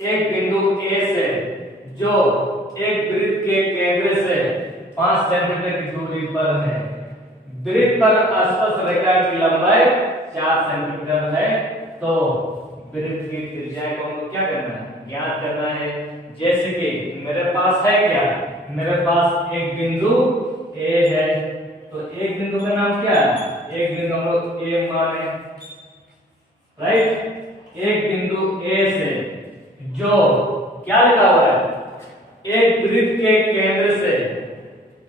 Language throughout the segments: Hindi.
एक बिंदु ए से जो एक वृत्त के केंद्र से 5 सेंटीमीटर की दूरी पर है। वृत्त पर स्पर्श रेखा की लंबाई 4 सेंटीमीटर है। तो वृत्त की त्रिज्या को हमको क्या करना है, ज्ञात करना है। जैसे कि मेरे पास है क्या, मेरे पास एक बिंदु ए है, तो एक बिंदु का नाम क्या है, एक बिंदु हम लोग ए माने, राइट। एक बिंदु ए से जो क्या लिखा हुआ है, एक वृत्त के केंद्र से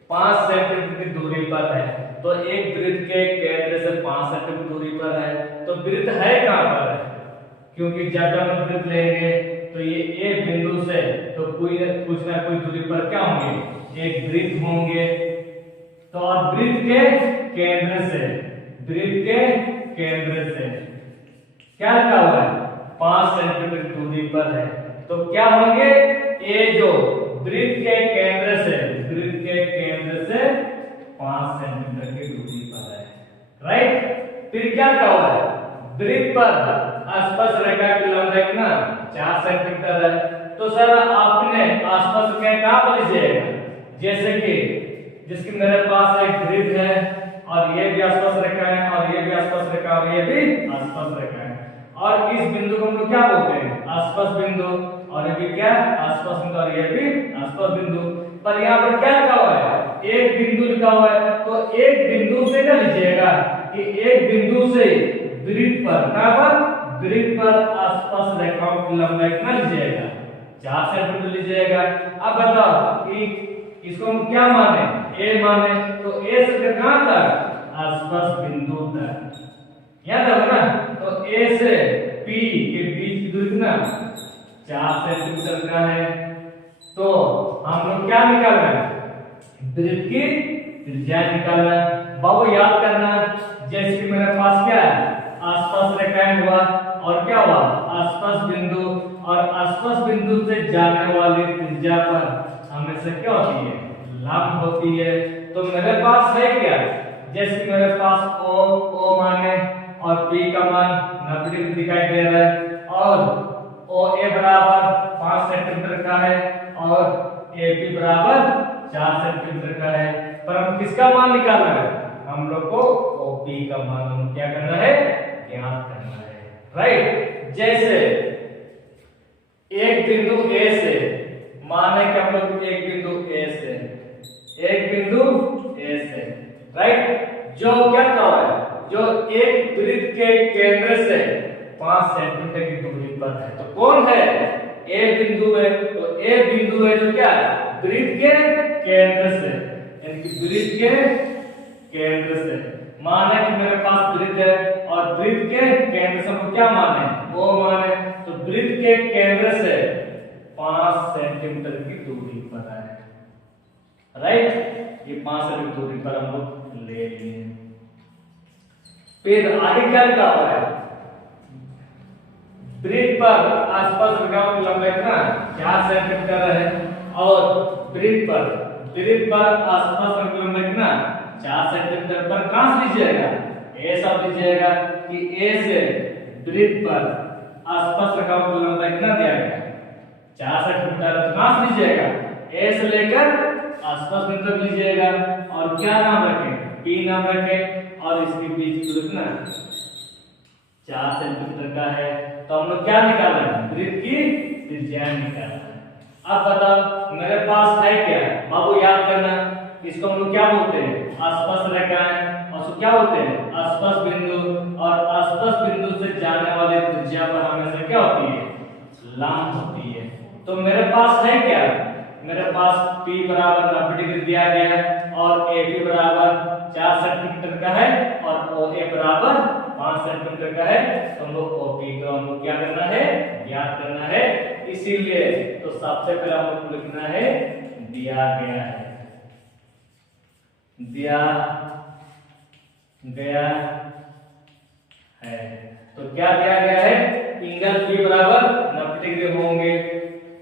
5 सेंटीमीटर की दूरी पर है। तो एक वृत्त के केंद्र से 5 सेंटीमीटर दूरी पर है, तो वृत्त है कहां पर है, क्योंकि जब हम वृत्त लेंगे तो ये ए बिंदु से तो कुछ ना कोई दूरी पर क्या होंगे, एक वृत्त होंगे। तो और वृत्त के केंद्र से, वृत्त के केंद्र से क्या लिखा हुआ है, 5 सेंटीमीटर दूरी पर है। तो क्या होंगे, ए जो वृत्त के केंद्र से, वृत्त के केंद्र से 5 सेंटीमीटर की दूरी पर है, राइट। फिर क्या लिखा हुआ है, वृत्त पर स्पर्श रेखा की लंबाई कितना, 4 सेंटीमीटर है। तो सर आपने स्पर्श रेखा कहां पर लीजिएगा, जैसे कि जिसकी मेरे पास एक वृत्त है और ये भी स्पर्श रेखा है और ये भी स्पर्श रेखा और ये भी स्पर्श रेखा है, और इस बिंदु को हम लोग क्या बोलते हैं, स्पर्श बिंदु, और ये भी क्या, स्पर्श बिंदु, और ये भी स्पर्श बिंदु। पर यहाँ पर क्या लिखा हुआ है, एक बिंदु लिखा हुआ है। तो एक बिंदु से क्या लीजिएगा कि एक बिंदु से वृत्त पर, कहां पर, वृत्त पर स्पर्श रेखाओं की लंबाई कितना लीजिएगा, 4 सेंटीमीटर लीजिएगा। अब बताओ कि इसको हम क्या माने, ए माने, तो ए से कहां तक, स्पर्श बिंदु तक, याद है ना। तो ए से पी के बीच की दूरी कितना, 4 सेंटीमीटर का है। तो हम लोग क्या निकालना है, वृत्त की त्रिज्या निकालना है। बाबू याद करना, जैसे कि मेरे पास क्या है, स्पर्श रेखाएं हुआ और क्या हुआ, स्पर्श बिंदु, और स्पर्श बिंदु से जाने वाली त्रिज्या पर हमेशा क्या होती है, लंब होती है। तो मेरे पास है क्या, जैसे मेरे पास ओ माने और P का मान 90 डिग्री दिखाई दे रहा है, और OA बराबर 5 सेंटीमीटर का है और AP बराबर 4 सेंटीमीटर का है। पर हम किसका मान निकालना है, हम लोग को OP का मान क्या करना है, ज्ञात करना है, राइट। जैसे एक बिंदु A से, माने कि हम लोग एक बिंदु A से, एक बिंदु A से, राइट, जो क्या कहा है, जो एक वृत्त के केंद्र से 5 सेंटीमीटर की दूरी पर है। तो कौन है, ए बिंदु है। तो ए बिंदु है जो क्या है, वृत्त के केंद्र से, यानी कि वृत्त के केंद्र से, माना कि मेरे पास वृत्त है और वृत्त के केंद्र से हम क्या माने, वो माने, तो वृत्त के केंद्र से 5 सेंटीमीटर की दूरी पर है, राइट। ये 5 सेंटीमीटर दूरी पर हम लोग ले लिए। फिर आगे क्या लिखा हुआ है, वृत्त पर स्पर्श रेखाओं की लंबाई कितना, 4 सेंटीमीटर है, और वृत्त पर स्पर्श रेखा की लंबाई कितना, 4 सेंटीमीटर पर कहां से लीजिएगा, ए सब लीजिएगा कि ए से वृत्त पर स्पर्श रेखाओं की लंबाई कितना दिया गया, 4 सेंटीमीटर। तो कहां से लीजिएगा, ए से लेकर स्पर्श बिंदु तक लीजिएगा, और क्या नाम रखें, P नाम रखें, और इसके बीच की दूरी कितना, 4 सेंटीमीटर का है। तो हम लोग क्या निकालना है, वृत्त की त्रिज्या निकालना है। अब बताओ मेरे पास है क्या, बाबू याद करना, इसको हम लोग क्या बोलते हैं, स्पर्श रेखाएं, और उसको क्या बोलते हैं, स्पर्श बिंदु, और स्पर्श बिंदु से जाने वाली त्रिज्या पर हमेशा क्या होती है, लंब होती है। तो मेरे पास है क्या, मेरे पास P बराबर 90 डिग्री दिया गया है और AP बराबर 4 सेंटीमीटर का है और OA बराबर 5 सेंटीमीटर का है। तो हम लोग OP को हम लोग क्या करना है, ज्ञात करना है। इसीलिए तो सबसे पहले हम लोग लिखना है, दिया गया है, दिया गया है। तो क्या दिया गया है, एंगल P बराबर 90 डिग्री होंगे,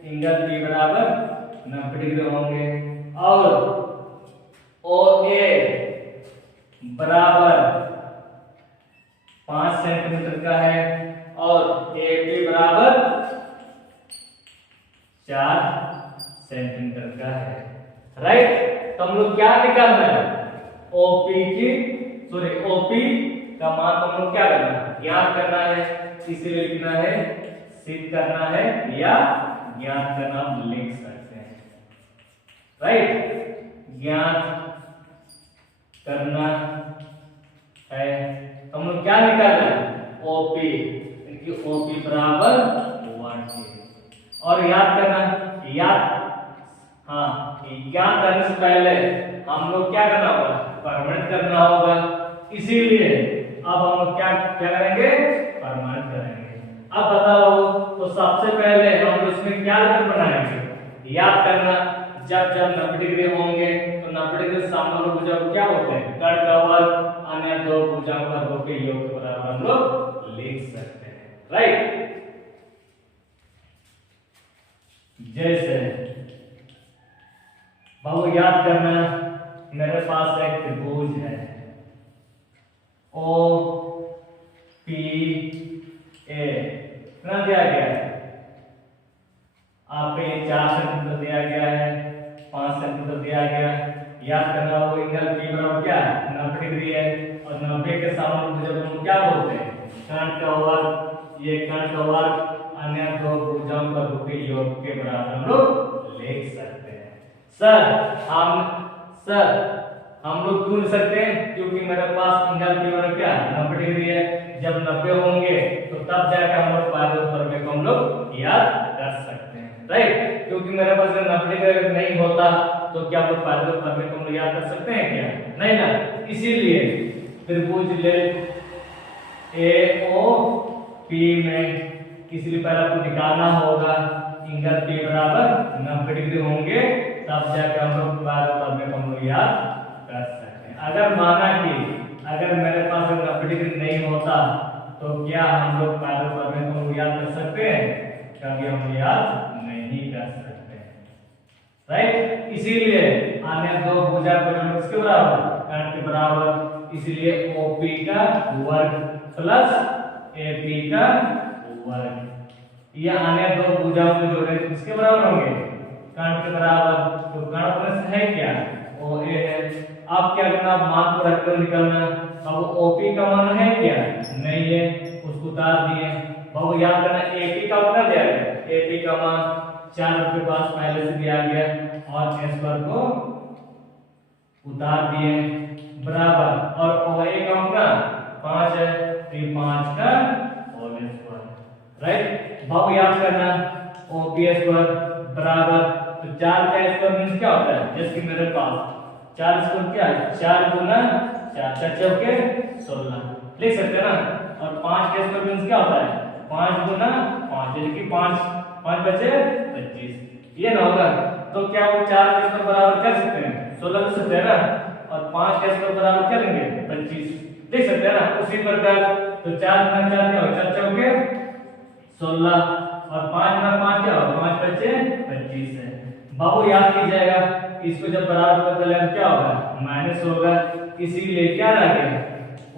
एंगल P बराबर 90 डिग्री होंगे, और OA बराबर 5 सेंटीमीटर का है और AP बराबर 4 सेंटीमीटर का है। राइट, तो हम लोग क्या निकालना है, ओपी का मान हम लोग क्या करना है, ज्ञात करना है। इसीलिए लिखना है, सिद्ध करना है या ज्ञात करना, हम लिख सकते हैं। राइट, ज्ञात करना है, तो हम लोग क्या निकालना है, ओपी, क्योंकि ओपी बराबर 1 और याद करना, ज्ञात करने से पहले हम लोग क्या करना होगा, परमानेंट करना होगा। इसीलिए अब हम लोग क्या करेंगे, परमानेंट करेंगे। अब बताओ, तो सबसे पहले हम लोग इसमें क्या बनाएंगे, याद करना, जब 90 डिग्री होंगे तो 90 डिग्री सामान्य भुजा क्या होते हैं, कर्ण का वर्ग, अन्य दो भुजाओं वर्गों के योग के बराबर हम लोग लिख सकते हैं। राइट, जैसे बहुत याद करना, मेरे पास एक त्रिभुज है ओ पी ए, कितना दिया गया है आपको, ये 4 सेंटीमीटर दिया गया है, 5 सेंटीमीटर दिया गया। याद करना, वो एंगल पी बराबर क्या है, 90 डिग्री है, और 90 के सामने भुजा को क्या बोलते हैं, कर्ण का वर्ग, ये कर्ण का वर्ग, अन्य दो भुजाओं का के योग के बराबर हम लोग लिख सकते हैं। सर हम लोग क्यों लिख सकते हैं, क्योंकि मेरे पास एंगल पी बराबर क्या है, 90 डिग्री है। जब 90 होंगे तो तब जाकर हम लोग पाइथागोरस प्रमेय को हम लोग याद कर सकते हैं। राइट, क्योंकि मेरे पास अगर 90 डिग्री नहीं होता तो क्या हम लोग पाइथागोरस प्रमेय को हम लोग याद कर सकते हैं क्या, नहीं ना। इसीलिए त्रिभुज ले AOP में, इसलिए पहले आपको निकालना होगा, एंगल P बराबर 90 डिग्री होंगे, तब जाकर हम लोग पाइथागोरस प्रमेय को हम लोग याद कर सकते हैं। अगर माना कि अगर मेरे पास 90 डिग्री नहीं होता तो क्या हम लोग पाइथागोरस प्रमेय को हम लोग याद कर सकते हैं, कभी हम याद नहीं कर सकते। राइट, इसीलिए अन्य दो भुजा को जोड़ किसके बराबर, कर्ण के बराबर, इसीलिए OP का वर्ग प्लस AP का वर्ग, ये अन्य दो भुजाओं को जोड़े किसके बराबर होंगे, कर्ण के बराबर। तो कर्ण प्लस है क्या, OA है। अब क्या करना, मान को रखकर निकलना। अब OP का मान है क्या, नहीं है, उसको उतार दिए। बहुत याद करना, AP का मान दिया गया, AP का मान 4 के पास पहले से दिया गया, और S पर को उतार दिए बराबर, और OA का मान 5 है, तो 5 का होल स्क्वायर। राइट, बहुत याद करना, OP स्क्वायर बराबर, तो 4 का स्क्वायर मींस क्या होता है, जैसे कि मेरे पास 4 स्क्वायर क्या है, 4 गुना 4, 4 चौके 16 लिख सकते हैं ना। और 5 का स्क्वायर मींस क्या होता है, 5 गुना 5, यानी कि 5 बचे 25, ये ना होगा। तो क्या वो 4 के स्क्वायर बराबर कर सकते हैं, 16 लिख सकते हैं ना, और 5 के स्क्वायर बराबर क्या लेंगे, 25 लिख सकते हैं ना। उसी प्रकार तो 4 गुना 4 क्या होगा, 4 चौके 16, और 5 गुना 5 क्या होगा, 5 बचे 25 है। बाबू याद कीजिएगा, इसको जब बराबर बदले क्या होगा, माइनस होगा, इसीलिए क्या रह गया,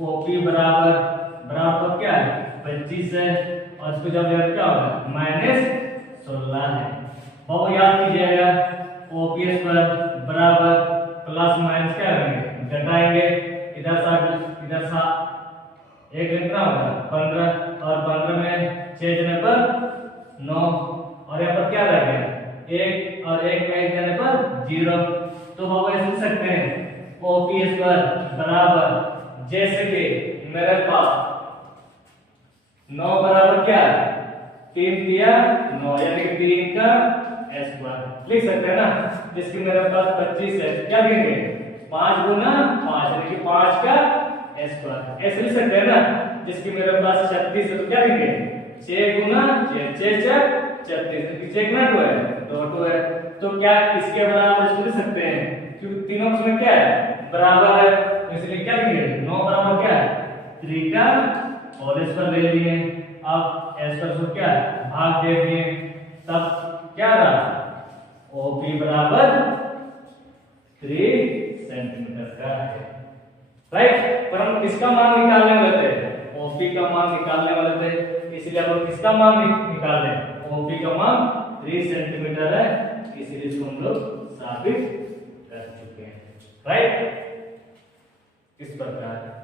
OP बराबर क्या है, 25 है, और इसको जब क्या होगा, -16 है। बाबू याद कीजिएगा, OP स्क्वायर बराबर प्लस माइनस क्या करेंगे, घटाएंगे, इधर सा एक कितना होगा 15, और 15 में 6 जने पर 9, और यहाँ पर क्या रह गया 1, और 1 में 1 जाने पर 0। तो हम ऐसे लिख सकते हैं, OP स्क्वायर बराबर, जैसे कि मेरे पास 9 बराबर क्या है, 3 दिया 9, यानी कि 3 का स्क्वायर लिख सकते हैं ना। जिसकी मेरे पास 25 है, क्या लिखेंगे, 5 गुना 5, यानी कि 5 का स्क्वायर, ऐसे लिख सकते हैं ना। जिसकी मेरे पास 36 है, तो क्या लिखेंगे, 6 गुना 6, 6 4 36, 6 गुना 2 है, 2 है। तो क्या इसके बराबर इसको लिख सकते हैं, क्योंकि तीनों में क्या है, बराबर है, तो इसलिए क्या लिखेंगे, 9 बराबर क्या है, 3 का होल स्क्वायर ले लिए। अब s पर क्या है, भाग दे दिए, तब क्या रहा, OP बराबर 3 सेंटीमीटर का है। राइट, पर हम किसका मान निकालने वाले थे, OP का मान निकालने वाले थे, इसलिए हम लोग किसका मान निकाल रहे हैं, OP का मान 3 सेंटीमीटर है, इसलिए इसको हम लोग साबित कर चुके हैं। राइट, इस प्रकार